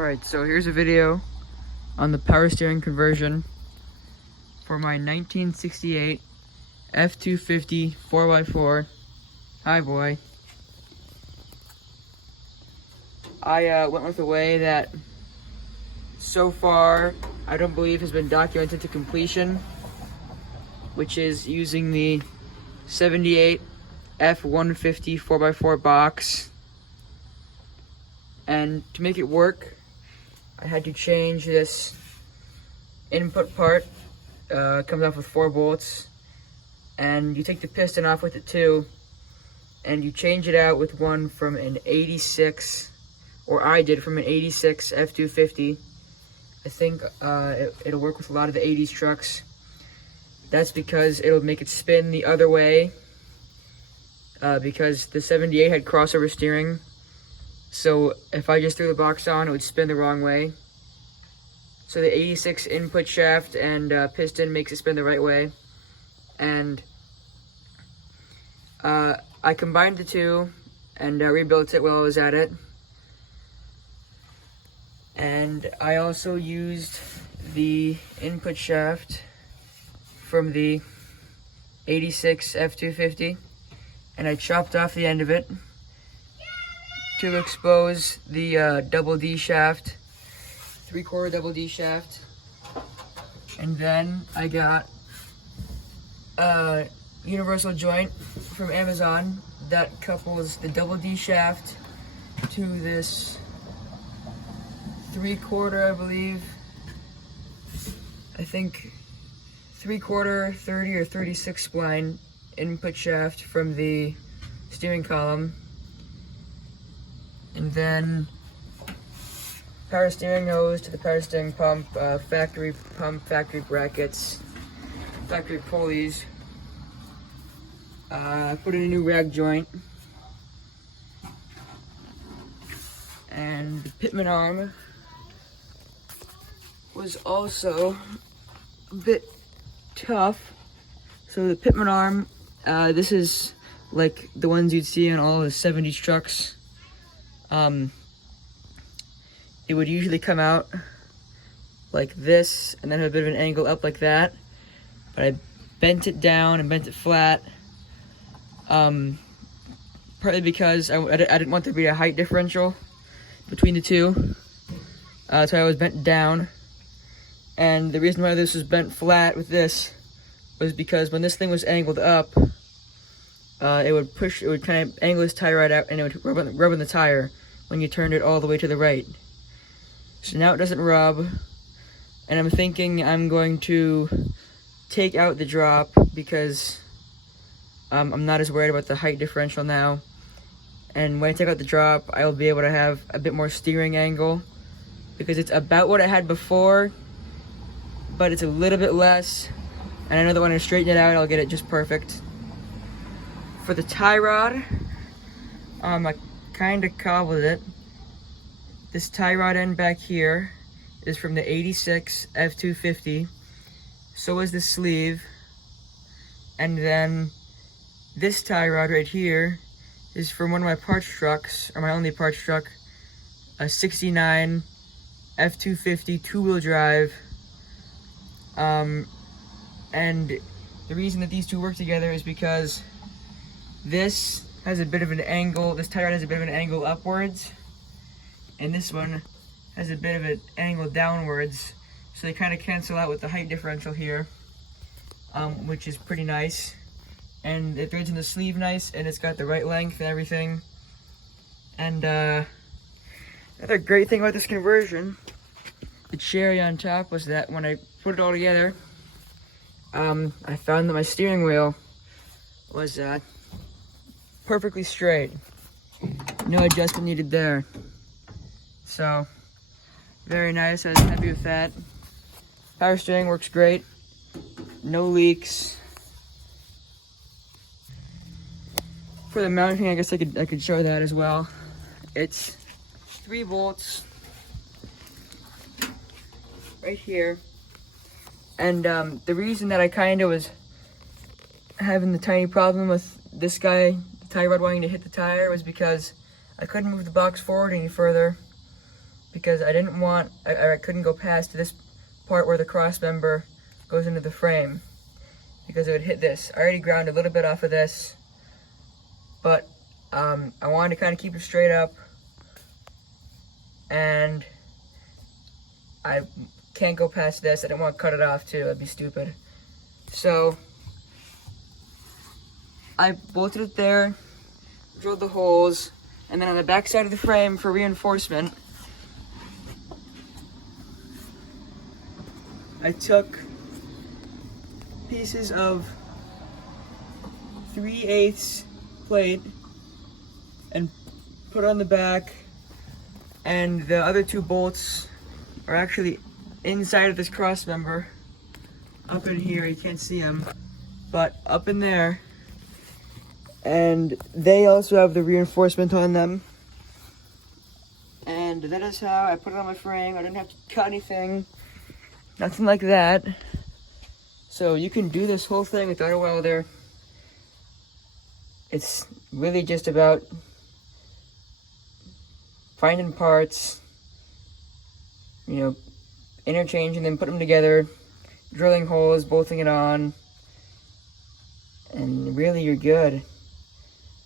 Alright, so here's a video on the power steering conversion for my 1968 F250 4x4 Highboy. I went with a way that so far I don't believe has been documented to completion, which is using the 78 F150 4x4 box. And to make it work, I had to change this input part. It comes off with 4 bolts, and you take the piston off with it too, and you change it out with one from an 86, or I did, from an 86 F250. I think it'll work with a lot of the 80s trucks. That's because it'll make it spin the other way, because the 78 had crossover steering. So if I just threw the box on, it would spin the wrong way. So the 86 input shaft and piston makes it spin the right way. And I combined the two and rebuilt it while I was at it. And I also used the input shaft from the 86 F250, and I chopped off the end of it to expose the double D shaft, 3/4 double D shaft. And then I got a universal joint from Amazon that couples the double D shaft to this 3/4, I believe, I think 3/4 30 or 36 spline input shaft from the steering column. And then power steering hose to the power steering pump, factory pump, factory brackets, factory pulleys. I put in a new rag joint. And the pitman arm was also a bit tough. So the pitman arm, this is like the ones you'd see on all the 70s trucks. It would usually come out like this and then have a bit of an angle up like that, but I bent it down and bent it flat, partly because I didn't want there to be a height differential between the two, so I was bent down. And the reason why this was bent flat with this was because when this thing was angled up, it would kind of angle this tire right out, and it would rub on the tire when you turned it all the way to the right. So now it doesn't rub, and I'm thinking I'm going to take out the drop because I'm not as worried about the height differential now. And when I take out the drop, I'll be able to have a bit more steering angle, because it's about what I had before, but it's a little bit less. And I know that when I straighten it out, I'll get it just perfect. For the tie rod, I kind of cobbled it. This tie rod end back here is from the 86 F250. So is the sleeve. And then this tie rod right here is from one of my parts trucks, or my only parts truck, a 69 F250 two-wheel drive. And the reason that these two work together is because this has a bit of an angle, this tie rod has a bit of an angle upwards, and this one has a bit of an angle downwards, so they kind of cancel out with the height differential here, which is pretty nice. And it threads in the sleeve nice, and it's got the right length and everything. And another great thing about this conversion, the cherry on top, was that when I put it all together, I found that my steering wheel was perfectly straight. No adjustment needed there. So, very nice. I was happy with that. Power steering works great. No leaks. For the mounting, I guess I could show that as well. It's 3 bolts right here. And the reason that I kind of was having the tiny problem with this guy, the tie rod, wanting to hit the tire, was because I couldn't move the box forward any further. because I didn't want, I couldn't go past this part where the cross member goes into the frame, because it would hit this. I already ground a little bit off of this, but I wanted to kind of keep it straight up, and I can't go past this. I didn't want to cut it off too, that'd be stupid. So I bolted it there, drilled the holes, and then on the back side of the frame for reinforcement, I took pieces of 3/8 plate and put on the back, and the other 2 bolts are actually inside of this cross member, up in here. You can't see them, but up in there, and they also have the reinforcement on them. And that is how I put it on my frame. I didn't have to cut anything, nothing like that. So you can do this whole thing without a welder. It's really just about finding parts, you know, interchanging them, putting them together, drilling holes, bolting it on, and really you're good.